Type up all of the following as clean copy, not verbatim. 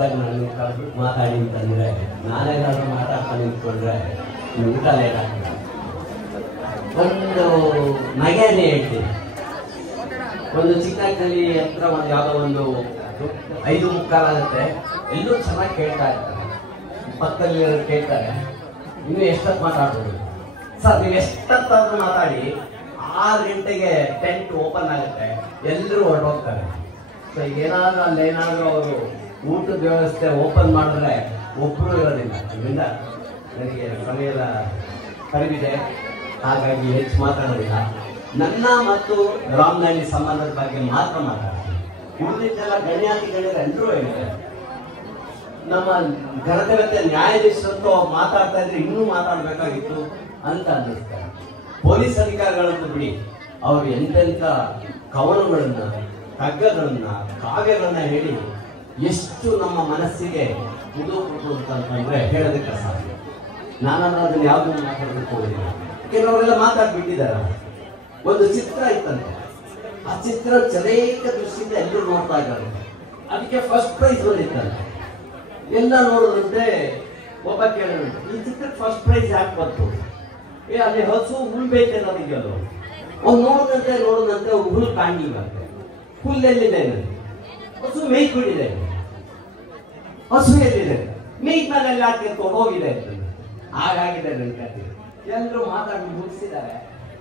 ಚಿಕ್ಕದಾಗಿ ನನಗೆ ಕರೆದು ಮಾತಾಡಿ ಅಂತಂದರೆ ನಾನೇನಾದರೂ ಮಾತಾಡ್ತಾ ನಿಂತ್ಕೊಂಡ್ರೆ ಊಟ ಲೇಟ್ ಆಗ್ತದೆ. ಒಂದು ನಗೆನೇ ಹೇಳ್ತೀನಿ. ಒಂದು ಚಿಕ್ಕದಲ್ಲಿ ಹತ್ರ ಒಂದು ಯಾವುದೋ ಒಂದು 5:45 ಆಗುತ್ತೆ. ಎಲ್ಲರೂ ಚೆನ್ನಾಗಿ ಕೇಳ್ತಾ ಇರ್ತಾರೆ. ಪಕ್ಕದಲ್ಲಿ ಕೇಳ್ತಾರೆ, ಇನ್ನೂ ಎಷ್ಟೊತ್ತು ಮಾತಾಡ್ಬೋದು ಸರ್? ನೀವು ಎಷ್ಟೊತ್ತಾದ್ರೂ ಮಾತಾಡಿ, 6 ಗಂಟೆಗೆ ಟೆಂಟ್ ಓಪನ್ ಆಗುತ್ತೆ, ಎಲ್ಲರೂ ಹೊರಟೋಗ್ತಾರೆ. ಸೊ ಏನಾದರೂ ಅಲ್ಲೇನಾದರೂ ಅವರು ಊಟದ ವ್ಯವಸ್ಥೆ ಓಪನ್ ಮಾಡಿದ್ರೆ ಒಬ್ಬರು ಇರೋದಿಲ್ಲ. ಅದರಿಂದ ನನಗೆ ಸಮಯದ ಕಡಿಮೆ, ಹಾಗಾಗಿ ಹೆಚ್ಚು ಮಾತಾಡೋದಿಲ್ಲ. ನನ್ನ ಮತ್ತು ರಾಮನಹಳ್ಳಿ ಸಂಬಂಧದ ಬಗ್ಗೆ ಮಾತ್ರ ಮಾತಾಡ್ತೀನಿ. ಉಳಿದಿದ್ದೆಲ್ಲ ಗಣ್ಯಾತಿ ಗಣ್ಯರು ಎಲ್ಲರೂ ಹೇಳ್ತಾರೆ. ನಮ್ಮ ಘನತೆ ನ್ಯಾಯಾಧೀಶರಂತೂ ಮಾತಾಡ್ತಾ ಇದ್ರೆ ಇನ್ನೂ ಮಾತಾಡಬೇಕಾಗಿತ್ತು ಅಂತ ಅನ್ನಿಸ್ತಾರೆ. ಪೊಲೀಸ್ ಅಧಿಕಾರಿಗಳಂತೂ ಬಿಡಿ, ಅವರು ಎಂತೆಂಥ ಕವನಗಳನ್ನ, ಕಗ್ಗಗಳನ್ನ, ಕಾವ್ಯಗಳನ್ನ ಹೇಳಿ ಎಷ್ಟು ನಮ್ಮ ಮನಸ್ಸಿಗೆ ಮುದು ಅಂತಂದ್ರೆ ಹೇಳೋದಕ್ಕೆ ಸಾಧ್ಯ. ನಾನಾದ್ರೂ ಅದನ್ನ ಯಾವ್ದು ಮಾತಾಡೋದಕ್ಕೆ ಹೋಗಿಲ್ಲ. ಕೆಲವರೆಲ್ಲ ಮಾತಾಡ್ಬಿಟ್ಟಿದ್ದಾರೆ. ಒಂದು ಚಿತ್ರ ಇತ್ತಂತೆ, ಆ ಚಿತ್ರ ಅನೇಕ ದೃಷ್ಟಿಯಿಂದ ಎಲ್ಲರೂ ನೋಡ್ತಾ ಇದ್ದಾರೆ. ಅದಕ್ಕೆ ಫಸ್ಟ್ ಪ್ರೈಸ್ ಬಂದಿತ್ತಂತೆ. ಎಲ್ಲ ನೋಡೋದಂತೆ ಒಬ್ಬ ಕೇಳಿದಂತೆ, ಈ ಚಿತ್ರಕ್ಕೆ ಫಸ್ಟ್ ಪ್ರೈಸ್ ಯಾಕೆ ಬಂತು? ಅಲ್ಲಿ ಹಸು ಹುಲ್ ಬೇಕೇನೋದಿಗೆ ಅದು ಅವ್ನು ನೋಡದಂತೆ ಹುಲ್ ಕಾಣಿಲ್ಲಂತೆ. ಹುಲ್ ಎಲ್ಲಿದೆ? ಹಸು ಮೇಯ್ಕೊಂಡಿದೆ. ಹಸು ಎಲ್ಲಿದೆ? ಮೇಯ್ಮೇಲೆ ಯಾಕೆ ಹೋಗಿದೆ ಅಂತ. ಹಾಗಾಗಿದೆ ನನ್ನ ಕಥೆ. ಎಲ್ಲರೂ ಮಾತಾಡಿ ಮುಗಿಸಿದ್ದಾರೆ.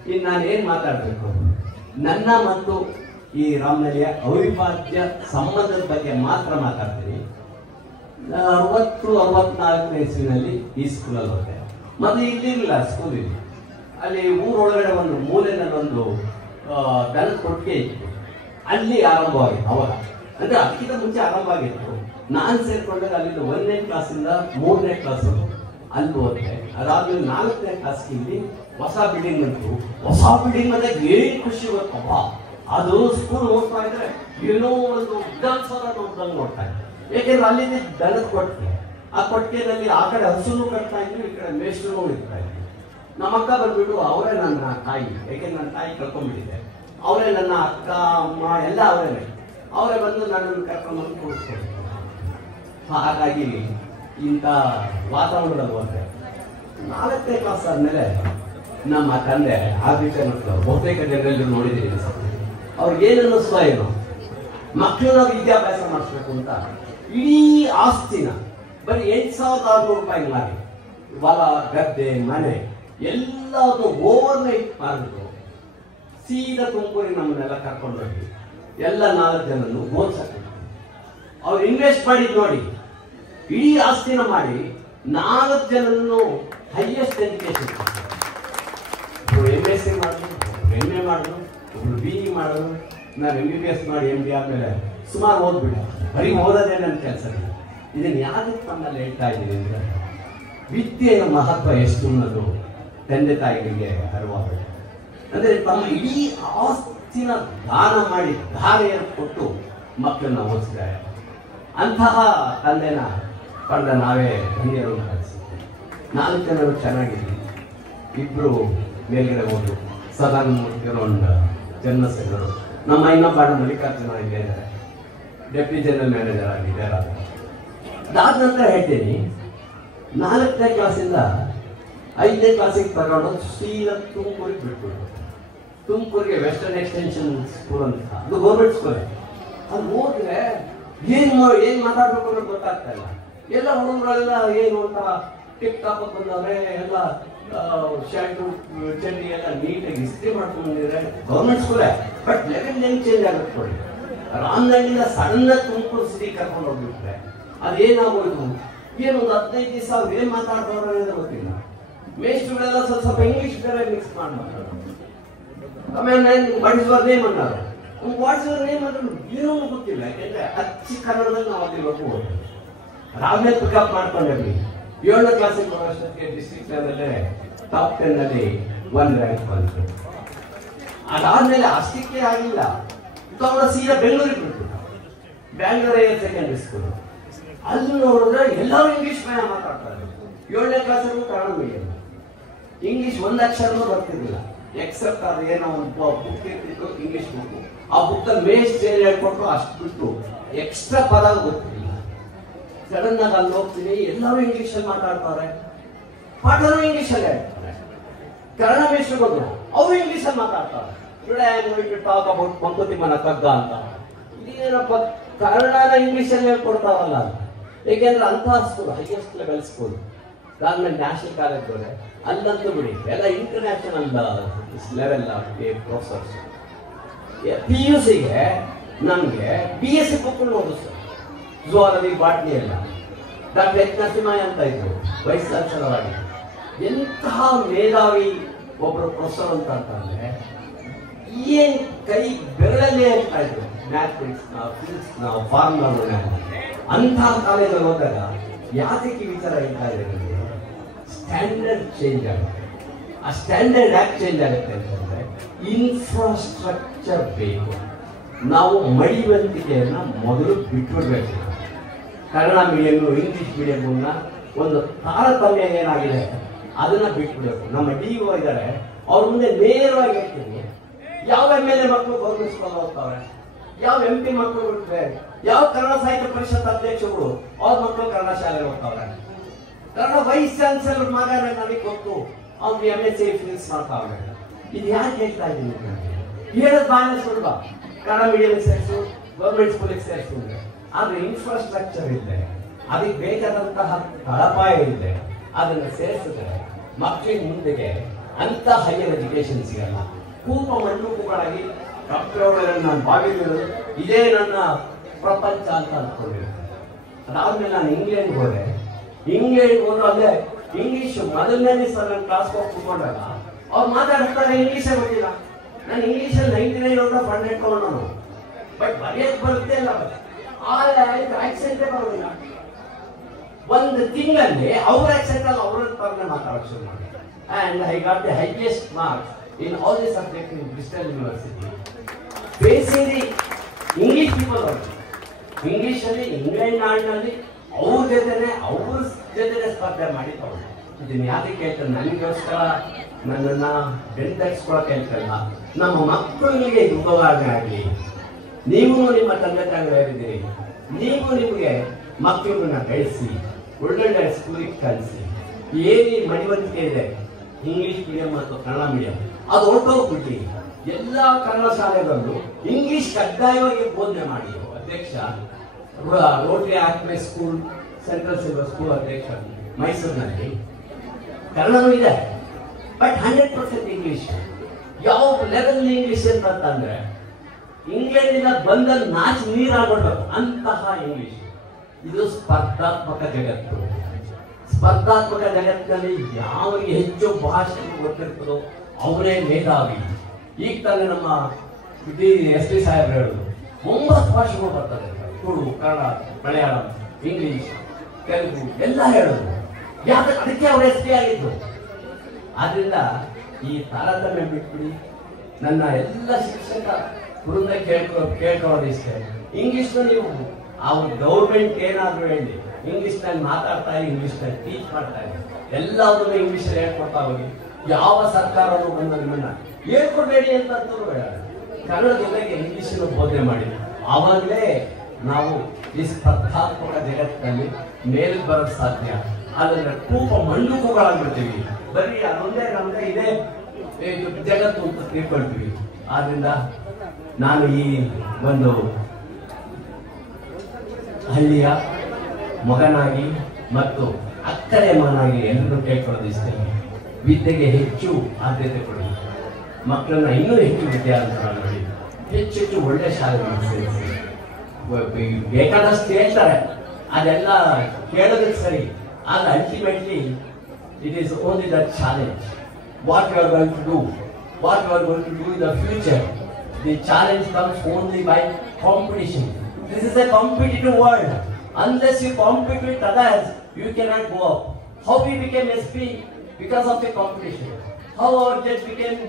ಇನ್ನು ನಾನು ಏನ್ ಮಾತಾಡ್ಬೇಕು? ನನ್ನ ಮತ್ತು ಈ ರಾಮನಹಳ್ಳಿಯ ಅವಿಭಾಜ್ಯ ಸಂಬಂಧದ ಬಗ್ಗೆ ಮಾತ್ರ ಮಾತಾಡ್ತೀನಿ. 60-64ನೇ ಇಸ್ವಿನಲ್ಲಿ ಈ ಸ್ಕೂಲಲ್ಲಿ ಹೋದೆ. ಮತ್ತೆ ಇಲ್ಲಿರಲಿಲ್ಲ ಸ್ಕೂಲ್. ಇಲ್ಲಿ ಅಲ್ಲಿ ಊರೊಳಗಡೆ ಒಂದು ಮೂಲೆಯಲ್ಲಿ ಒಂದು ದನದ ಕೊಟ್ಟಿಗೆ ಇತ್ತು. ಅಲ್ಲಿ ಆರಂಭವಾಗಿತ್ತು ಅವಾಗ. ಅಂದ್ರೆ ಅದಕ್ಕಿಂತ ಮುಂಚೆ ಆರಂಭ ಆಗಿತ್ತು. ನಾನು ಸೇರ್ಕೊಂಡಾಗ ಅಲ್ಲಿಂದ 1ನೇ ಕ್ಲಾಸಿಂದ 3ನೇ ಕ್ಲಾಸ್ ಅಲ್ಲಿ ಹೋದೆ. ಅದಾದ್ಮೇಲೆ 4ನೇ ಕ್ಲಾಸ್ಗೆ ಇಲ್ಲಿ ಹೊಸ ಬಿಲ್ಡಿಂಗ್ ಬಂತು. ಹೊಸ ಬಿಲ್ಡಿಂಗ್ ಅಂದ್ರೆ ಏನ್ ಖುಷಿ ಗೊತ್ತಪ್ಪ. ಅದು ಸ್ಕೂಲ್ ಹೋಗ್ತಾ ಇದ್ರೆ ಏನೋ ಒಂದು ವಿಧಾನಸೌಧ ನೋಡ್ದಂಗೆ ನೋಡ್ತಾ ಇದ್ದೆ. ಯಾಕೆಂದ್ರೆ ಅಲ್ಲಿಂದ ದನದ ಕೊಟ್ಟಿಗೆ, ಆ ಕೊಟ್ಟಿಗೆನಲ್ಲಿ ಆ ಕಡೆ ಹಸುನು ಕಟ್ತಾ ಇದ್ರು, ಈ ಕಡೆ ಮೇಷ್ಟ್ರು ಇರ್ತಾ ಇದ್ರು. ನಮ್ಮ ಅಕ್ಕ ಬಂದ್ಬಿಟ್ಟು ಅವರೇ ನನ್ನ ತಾಯಿ. ಯಾಕೆಂದ್ರೆ ನನ್ನ ತಾಯಿ ಕಳ್ಕೊಂಡ್ಬಿಟ್ಟಿದೆ. ಅವರೇ ನನ್ನ ಅಕ್ಕ, ಅಮ್ಮ ಎಲ್ಲ ಅವರೇ ಬಂದು ನನ್ನನ್ನು ಕರ್ಕೊಂಡು ಬಂದು ಕೂರಿಸ್ಕೊಂಡು. ಹಾಗಾಗಿ ಇಂಥ ವಾತಾವರಣದಲ್ಲಿ ಹೋದ್ರೆ 4ನೇ ಕ್ಲಾಸ್ ಆದ್ಮೇಲೆ ನಮ್ಮ ತಂದೆ ಆರ್ಬಿಟರ್ ಬಹುತೇಕ ಜನರಲ್ಲಿ ನೋಡಿದ್ದೀವಿ. ಅವ್ರಿಗೆ ಏನು ಅನ್ನಿಸ್ತಾ ಏನೋ, ಮಕ್ಕಳನ್ನ ವಿದ್ಯಾಭ್ಯಾಸ ಮಾಡಿಸ್ಬೇಕು ಅಂತ ಇಡೀ ಆಸ್ತಿನ ಬರೀ 8,600 ರೂಪಾಯಿ ಮಾಡಿ ಹೊಲ, ಗದ್ದೆ, ಮನೆ ಎಲ್ಲದೂ ಓವರ್ ನೈಟ್ ಮಾಡಿದ್ರು. ಸೀದಾ ತುಮಕೂರಿಗೆ ನಮ್ಮನ್ನೆಲ್ಲ ಕರ್ಕೊಂಡೋಗಿ ಎಲ್ಲ 4 ಜನನ್ನು ಓದ್ಸಕ್ಕೆ ಅವ್ರು ಇನ್ವೆಸ್ಟ್ ಮಾಡಿದ್ ನೋಡಿ. ಇಡೀ ಆಸ್ತಿನ ಮಾಡಿ 4 ಜನನ್ನು ಹೈಯೆಸ್ಟ್ ಎಜುಕೇಶನ್, MSc ಮಾಡಿದ್ರು, MA ಮಾಡಿದ್ರು, ಒಬ್ರು BE ಮಾಡಿದ್ರು. ನಾನು MBBS ಮಾಡಿ MD ಆದ್ಮೇಲೆ ಸುಮಾರು ಓದ್ಬಿಟ್ಟ. ಬರೀ ಓದೋದೇ ನನ್ನ ಕೆಲಸ. ಇದನ್ನ ಯಾವ್ದಕ್ಕೆ ನಮ್ಮಲ್ಲಿ ಹೇಳ್ತಾ ಇದ್ದೀನಿ ಅಂದ್ರೆ, ವಿದ್ಯೆಯ ಮಹತ್ವ ಎಷ್ಟು ಅನ್ನೋದು ತಂದೆ ತಾಯಿಗಳಿಗೆ ಅರಿವಾಗಬೇಕು. ಅಂದ್ರೆ ತಮ್ಮ ಇಡೀ ಆಸ್ತಿನ ದಾನ ಮಾಡಿ ಧಾರೆಯನ್ನು ಕೊಟ್ಟು ಮಕ್ಕಳನ್ನ ಓದಿಸಿದ್ದಾರೆ. ಅಂತಹ ತಂದೆನ ಪಡೆದ ನಾವೇ ಧನ್ಯರು ಅನಿಸುತ್ತೆ. 4 ಜನರು ಚೆನ್ನಾಗಿದ್ವಿ. 2 ಮೇಲ್ಗಡೆ ಹೋದ್ರು. ಸದಾನಂದ ಮೂರ್ತಿಯವರು ಒಂದು ಜನ್ಮಸೆಗಳು. ನಮ್ಮ ಇನ್ನೊಬ್ಬ ಮಲ್ಲಿಕಾರ್ಜುನ ಇಲ್ಲೇ ಇದ್ದಾರೆ, ಡೆಪ್ಯೂಟಿ ಜನರಲ್ ಮ್ಯಾನೇಜರ್ ಆಗಿದ್ದಾರೆ. ಅದಾದ ನಂತರ ಹೇಳ್ತೀನಿ, 4ನೇ ಕ್ಲಾಸಿಂದ 5ನೇ ಕ್ಲಾಸಿಗೆ ತಗೊಂಡು ಸೀದಾ ತುಮಕೂರಿಗೆ ಬಿಟ್ಬಿಟ್ಟು, ತುಮಕೂರಿಗೆ ವೆಸ್ಟರ್ನ್ ಎಕ್ಸ್ಟೆನ್ಷನ್ ಸ್ಕೂಲ್ ಅಂತ, ಅದು ಗೌರ್ಮೆಂಟ್ ಸ್ಕೂಲ್. ಅದು ಹೋದ್ರೆ ಏನ್ ಮಾತಾಡ್ಬೇಕು ಅನ್ನೋದು ಗೊತ್ತಾಗ್ತಾ ಇಲ್ಲ. ಎಲ್ಲ ಹುಡುಗರೆಲ್ಲ ಏನು ಅಂತ ಟಿಪ್ ಟಾಪ್ ಬಂದವ್ರೆ, ಎಲ್ಲ ಶರ್ಟು ಚಡ್ಡಿ ಎಲ್ಲ ನೀಟಾಗಿ ಇಸ್ತ್ರಿ ಮಾಡ್ಕೊಂಡಿದ್ರೆ ಗೌರ್ಮೆಂಟ್ ಸ್ಕೂಲೇ. ಬಟ್ ಲೆವೆಲ್ ಹೆಂಗ್ ಚೇಂಜ್ ಆಗುತ್ತೆ ನೋಡಿ. ರಾಮನಹಳ್ಳಿಯಿಂದ ಸಣ್ಣ ತುಮಕೂರು ಸಿಟಿ ಕರ್ಕೊಂಡು ಹೋಗ್ಬಿಟ್ರೆ ಅದೇನಾಗೋಯ್ತು, ಏನೊಂದು 15 ದಿವಸ ಅವ್ರು ಏನ್ ಮಾತಾಡ್ದವ್ರು ಅನ್ನೋದು ಗೊತ್ತಿಲ್ಲ. ಮೇಷ್ಟ್ರುಗಳೆಲ್ಲ ಸ್ವಲ್ಪ ಇಂಗ್ಲಿಷ್ ಬೇರೆ ಮಿಕ್ಸ್ ಮಾಡಿ ಮಾತಾಡೋದು. ಆಮೇಲೆ ವಾಟ್ ಇಸ್ ಯುವರ್ ನೇಮ್ ಅನ್ನೋರು, ವಾಟ್ ಇಸ್ ಯುವರ್ ನೇಮ್ ಅಂದ್ರೆ ಏನೂ ಗೊತ್ತಿಲ್ಲ. ಯಾಕೆಂದ್ರೆ ಅಚ್ಚಿ ಕನ್ನಡದಲ್ಲಿ ನಾವು ಅದಿರೋಕ್ಕೂ ಹೋಗ್ತೀವಿ. ರಾಮನೇ ಪಿಕಪ್ ಮಾಡ್ಕೊಂಡಿರ್ಲಿ. 7ನೇ ಕ್ಲಾಸಿಗೆ ಬರೋಷ್ಟೊತ್ತಿಗೆ ಡಿಸ್ಟ್ರಿಕ್ಟ್ ಲೆವೆಲ್ಲೇ ಟಾಪ್ 10 ನಲ್ಲಿ 1 ರ್ಯಾಂಕ್ ಬಂತು. ಅದಾದ್ಮೇಲೆ ಅಷ್ಟಕ್ಕೆ ಆಗಿಲ್ಲ, ತಗೊಂಡ ಸೀದಾ ಬೆಂಗಳೂರಿಗೆ ಬಿಟ್ಟು, ಬ್ಯಾಂಗ್ಳೂರ್ ಸೆಕೆಂಡರಿ ಸ್ಕೂಲ್. ಅಲ್ಲಿ ನೋಡಿದ್ರೆ ಎಲ್ಲರೂ ಇಂಗ್ಲಿಷ್ ಮೀಡಿಯಂ ಮಾತಾಡ್ತಾರೆ. 7ನೇ ಕ್ಲಾಸಲ್ಲೂ ಕನ್ನಡ ಮೀಡಿಯಂ. ಇಂಗ್ಲಿಷ್ 1 ಅಕ್ಷರನೂ ಬರ್ತಿರ್ಲಿಲ್ಲ. ಎಕ್ಸೆಪ್ಟ್ ಅದು ಏನೋ ಒಂದು ಬುಕ್ ಇರ್ತಿತ್ತು, ಇಂಗ್ಲಿಷ್ ಬುಕ್. ಆ ಬುಕ್ ಅಲ್ಲಿ ಮೇಸ್ಟ್ ಏನ್ ಹೇಳ್ಕೊಟ್ರು ಅಷ್ಟು ಬಿಟ್ಟು ಎಕ್ಸ್ಟ್ರಾ ಪದ ಗೊತ್ತಿರಲಿಲ್ಲ. ಸಡನ್ ಆಗಿ ಅಲ್ಲಿ ಹೋಗ್ತೀನಿ, ಎಲ್ಲರೂ ಇಂಗ್ಲಿಷಲ್ಲಿ ಮಾತಾಡ್ತಾರೆ, ಪಾಠನೂ ಇಂಗ್ಲಿಷಲ್ಲೇ ಹೇಳ್ತಾರೆ. ಕನ್ನಡ ಮೇಷ್ಟ್ರು ಬಂದ್ರು, ಅವರು ಇಂಗ್ಲಿಷಲ್ಲಿ ಮಾತಾಡ್ತಾರೆ. Today I am going to talk about ಮಂಕುತಿಮ್ಮನ ಕಗ್ಗ ಅಂತ. ಇದೇನಪ್ಪ ಕನ್ನಡನ ಇಂಗ್ಲಿಷಲ್ಲಿ ಹೇಳ್ಕೊಡ್ತಾರಲ್ಲ. ಏಕೆಂದ್ರೆ ಅಂತಹ ಸ್ಕೂಲ್ ಹೈಯೆಸ್ಟ್ ಲೆವೆಲ್ ಸ್ಕೂಲ್, ಆದ್ಮೇಲೆ ನ್ಯಾಷನಲ್ ಕಾಲೇಜ್ ಹೋದೆ, ಅಲ್ಲಂತೂ ಬಿಡಿ ಎಲ್ಲ ಇಂಟರ್ನ್ಯಾಷನಲ್ ಲೆವೆಲ್ ಪ್ರೊಫೆಸರ್ಸ್. PUCಗೆ ನಮಗೆ BSc ಬುಕ್ಗಳು ಓದಿಸ್ತಾರೆ, ಜುವಾಲಜಿ, ಬಾಟ್ನಿ ಎಲ್ಲ. Doctor H. ನರಸಿಂಹಯ್ಯ ಅಂತ ಇದ್ರು, ವೈಸ್ ಚಾನ್ಸಲರ್ ಆಗಿ. ಎಂತಹ ಮೇಧಾವಿ ಒಬ್ಬರು ಪ್ರೊಫೆಸರ್ ಅಂತ ಅಂತಂದ್ರೆ ಏನ್ ಕೈ ಬೆರಳಲ್ಲೇ ಹೇಳ್ತಾ ಇದ್ರು ಮ್ಯಾಥಮೆಟಿಕ್ಸ್ ಫಿಸಿಕ್ಸ್ ಫಾರ್ಮುಲಾಗಳನ್ನ. ಅಂತಹ ಕಾಲೇಜಲ್ಲಿ ಹೋದಾಗ ಯಾತಕ್ಕೆ ವಿಚಾರ ಹೇಳ್ತಾ ಇದ್ದಾರೆ, ಸ್ಟ್ಯಾಂಡರ್ಡ್ ಚೇಂಜ್ ಆಗುತ್ತೆ. ಆ ಸ್ಟ್ಯಾಂಡರ್ಡ್ ಯಾಕೆ ಚೇಂಜ್ ಆಗುತ್ತೆ ಅಂತಂದ್ರೆ ಇನ್ಫ್ರಾಸ್ಟ್ರಕ್ಚರ್ ಬೇಕು. ನಾವು ಮಡಿವಂತಿಕೆಯನ್ನ ಮೊದಲು ಬಿಟ್ಬಿಡ್ಬೇಕು. ಕನ್ನಡ ಮೀಡಿಯಂ ಇಂಗ್ಲಿಷ್ ಮೀಡಿಯಂನ ಒಂದು ತಾರತಮ್ಯ ಏನಾಗಿದೆ ಅದನ್ನ ಬಿಟ್ಬಿಡ್ಬೇಕು. ನಮ್ಮ DO ಇದ್ದಾರೆ, ಅವ್ರ ಮುಂದೆ ನೇರವಾಗಿ ಹೇಳ್ತೀನಿ, ಯಾವ MLA ಮಕ್ಕಳು ಗೌರ್ಮೆಂಟ್ ಸ್ಕೂಲ್ ಹೋಗ್ತಾವ್ರೆ, ಯಾವ MP ಮಕ್ಕಳು ಬಿಟ್ರೆ, ಯಾವ ಕನ್ನಡ ಸಾಹಿತ್ಯ ಪರಿಷತ್ ಅಧ್ಯಕ್ಷರು ಅವ್ರ ಮಕ್ಕಳು ಕನ್ನಡ ಶಾಲೆಗೆ ಹೋಗ್ತಾವ್ರೆ, ಕನ್ನಡ ವೈಸ್ ಚಾನ್ಸಲರ್ ಮಗ ನನಗೆ ಗೊತ್ತು, ಅವ್ನು MSc ಫಿಸಿಕ್ಸ್ ಮಾಡ್ತಾವ್ರೆ. ಇದು ಯಾಕೆ ಹೇಳ್ತಾ ಇದ್ದೀನಿ, ಹೇಳೋದು ಬಾಯ ಸುಲಭ, ಕನ್ನಡ ಮೀಡಿಯಂ ಸೇರಿಸು, ಗೌರ್ಮೆಂಟ್ ಸ್ಕೂಲಿಗೆ ಸೇರಿಸು. ಆದ್ರೆ ಇನ್ಫ್ರಾಸ್ಟ್ರಕ್ಚರ್ ಇದೆ, ಅದಕ್ಕೆ ಬೇಕಾದಂತಹ ತಳಪಾಯ ಇದೆ. ಅದನ್ನ ಸೇರಿಸಿದ್ರೆ ಮಕ್ಕಳಿಗೆ ಮುಂದೆಗೆ ಅಂತ ಹೈಯರ್ ಎಜುಕೇಶನ್ ಸಿಗಲ್ಲ. ಕೂಪ ಮಣ್ಣುಗಳಾಗಿ ಡಾಕ್ಟರ್ ನಾನು ಭಾವಿಸಿರೋದು ಇದೇ ನನ್ನ ಪ್ರಪಂಚ ಅಂತ ಅಂದ್ಕೊಂಡಿರ್ತೀನಿ. ಅದಾದ್ಮೇಲೆ ನಾನು ಇಂಗ್ಲೆಂಡ್ ಹೋದೆ. ಇಂಗ್ಲೆಂಡ್ ಹೋದ್ರು ಅಲ್ಲೇ ಇಂಗ್ಲಿಷ್ ಮೊದಲನೇ ದಿವಸ ನನ್ನ ಕ್ಲಾಸ್ ಹೋಗಿ ಕೂತ್ಕೊಂಡಾಗ ಅವ್ರು ಮಾತಾಡ್ತಾರೆ, ಇಂಗ್ಲೀಷೇ ಗೊತ್ತಿಲ್ಲ. ನಾನು ಇಂಗ್ಲೀಷಲ್ಲಿ 99 ಔಟ್ ಆಫ್ 100 ತಗೊಂಡು, ಬಟ್ ಬರೆಯಕ್ಕೆ ಬರುತ್ತೆ ಇಲ್ಲ, ಆಕ್ಸೆಂಟೇ ಬರೋದಿಲ್ಲ. ಒಂದು ತಿಂಗಳಲ್ಲಿ ಅವ್ರ ಆಕ್ಸೆಂಟ್ ಅಲ್ಲಿ ಅವ್ರ ತರನೇ ಮಾತಾಡೋಕೆ ಶುರು ಮಾಡಿ. And I got the highest marks in all the subject in Bristol university. Basically English people ಅವರು ಇಂಗ್ಲಿಷಲ್ಲಿ ಇಂಗ್ಲೆಂಡ್ ನಾಡಿನಲ್ಲಿ ಅವ್ರ ಜೊತೆನೆ ಸ್ಪರ್ಧೆ ಮಾಡಿ ತಗೊಂಡು. ಇದನ್ನ ಯಾಕೆ ಹೇಳ್ತಾರೆ, ನನಗೋಸ್ಕರ ನನ್ನನ್ನ ಬೆಂತರಿಸ್ಕೊಳಕ್ಕೆ ಹೇಳ್ತಲ್ಲ, ನಮ್ಮ ಮಕ್ಕಳಿಗೆ ಉಪವಾರಣೆ ಆಗಲಿ. ನೀವು ನಿಮ್ಮ ತಂದೆ ತಾಯಿಗಳಿದ್ದೀರಿ, ನೀವು ನಿಮಗೆ ಮಕ್ಕಳನ್ನ ಬೆಳೆಸಿ ಒಳ್ಳೊಳ್ಳೆ ಸ್ಕೂಲಿಗೆ ಕಳಿಸಿ. ಏನೇ ಮಡಿವಂತಿಕೆ ಇದೆ ಇಂಗ್ಲಿಷ್ ಮೀಡಿಯಂ ಮತ್ತು ಕನ್ನಡ ಮೀಡಿಯಂ ಅದು ಹೊರಟೋಗ್ಬಿಟ್ಟು ಎಲ್ಲ ಕನ್ನಡ ಶಾಲೆಗಳಲ್ಲೂ ಇಂಗ್ಲಿಷ್ ಕಡ್ಡಾಯವಾಗಿ ಬೋಧನೆ ಮಾಡಿ. ಅಧ್ಯಕ್ಷ Rotary Acme school, central silver school ಅಧ್ಯಕ್ಷ ಮೈಸೂರಿನಲ್ಲಿ. ಕನ್ನಡನೂ ಇದೆ, ಬಟ್ 100% ಇಂಗ್ಲಿಷ್. ಯಾವ ಲೆವೆಲ್ ಇಂಗ್ಲಿಷ್ ಅಂತಂದ್ರೆ ಇಂಗ್ಲೆಂಡಿಂದ ಬಂದ ನಾಚ್ ನೀರಾಗ್ಬಿಡ್ಬೇಕು ಅಂತಹ ಇಂಗ್ಲಿಷ್. ಇದು ಸ್ಪರ್ಧಾತ್ಮಕ ಜಗತ್ತು. ಸ್ಪರ್ಧಾತ್ಮಕ ಜಗತ್ತಿನಲ್ಲಿ ಯಾರಿಗೆ ಹೆಚ್ಚು ಭಾಷೆ ಗೊತ್ತಿರ್ತದೋ ಅವರೇ ಮೇಧಾವಿ. ಈಗ ತಾನೇ ನಮ್ಮ SP ಸಾಹೇಬ್ರು ಹೇಳುದು 9 ಭಾಷೆಗಳು ಬರ್ತದೆ, ತುಳು, ಕನ್ನಡ, ಮಲಯಾಳಂ, ಇಂಗ್ಲಿಷ್, ತೆಲುಗು ಎಲ್ಲ ಹೇಳುದು. ಯಾಕೆ ಅದಕ್ಕೆ ಅವರು SP ಆಗಿದ್ದು. ಆದ್ರಿಂದ ಈ ತಾರತಮ್ಯ ಬಿಟ್ಬಿಡಿ. ನನ್ನ ಎಲ್ಲ ಶಿಕ್ಷಕ ವೃಂದ ಕೇಳ್ಕೊಳ್ಳೋದು ಇಷ್ಟೇ, ಇಂಗ್ಲಿಷ್ನ ನೀವು ಅವ್ರ ಗೌರ್ಮೆಂಟ್ ಏನಾದ್ರು ಹೇಳಿ ಇಂಗ್ಲಿಷ್ನಲ್ಲಿ ಮಾತಾಡ್ತಾ ಇರಿ, ಇಂಗ್ಲಿಷ್ನಲ್ಲಿ ಟೀಚ್ ಮಾಡ್ತಾ ಇರಿ, ಎಲ್ಲದನ್ನು ಇಂಗ್ಲಿಷಲ್ಲಿ ಹೇಳ್ಕೊಡ್ತಾ ಹೋಗಿ. ಯಾವ ಸರ್ಕಾರನೂ ಬಂದು ನಿಮ್ಮನ್ನ ಹೇಳ್ಕೊಡ್ಬೇಡಿ ಅಂತ ಬೇಡ, ಕನ್ನಡ ಜೊತೆಗೆ ಇಂಗ್ಲಿಷನ್ನು ಬೋಧನೆ ಮಾಡಿ. ಆವಾಗಲೇ ನಾವು ಈ ಸ್ಪರ್ಧಾತ್ಮಕ ಜಗತ್ತಿನಲ್ಲಿ ಮೇಲ್ ಬರೋದು ಸಾಧ್ಯ. ಅದನ್ನ ಕೂಪ ಮಂಡುಕುಗಳಾಗ್ಬಿಡ್ತೀವಿ, ಬರೀ ಅದೊಂದೇ ನಮ್ಗೆ ಇದೇ ಜಗತ್ತು ಅಂತ ತಿಳ್ಕೊಳ್ತೀವಿ. ಆದ್ರಿಂದ ನಾನು ಈ ಒಂದು ಹಳ್ಳಿಯ ಮಗನಾಗಿ ಮತ್ತು ಅಕ್ಕರೆ ಮಗನಾಗಿ ಎಲ್ಲರೂ ಕೇಳ್ಕೊಳ್ಳೋದು ಇಷ್ಟ. ವಿದ್ಯೆಗೆ ಹೆಚ್ಚು ಆದ್ಯತೆ ಕೊಡಿ, ಮಕ್ಕಳನ್ನ ಇನ್ನೂ ಹೆಚ್ಚು ವಿದ್ಯಾವಂತರ ಮಾಡಿ, ಹೆಚ್ಚು ಒಳ್ಳೆ ಶಾಲೆಗಳನ್ನು ಸೇರಿಸಿ. ಬೇಕಾದಷ್ಟು ಹೇಳ್ತಾರೆ, ಅದೆಲ್ಲ ಕೇಳೋದಕ್ಕೆ ಸರಿ, ಆದ್ರೆ ultimately it is only the challenge. What you are going to do, what you are going to do in the future. The challenge comes only by competition. This is a competitive world. Unless you compete with others, you cannot go up. How we became SP? Because of the competition. How our judge became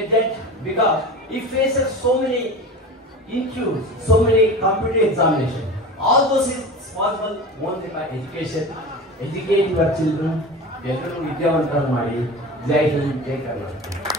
a judge? Because he faces so many interviews, so many competitive examinations. All those is possible only by education. Educate your children. ಎಲ್ಲರೂ ವಿದ್ಯಾವಂತರು ಮಾಡಿ. ಜೈ ಹಿಂದ್, ಜೈ ಕರ್ನಾಟಕ.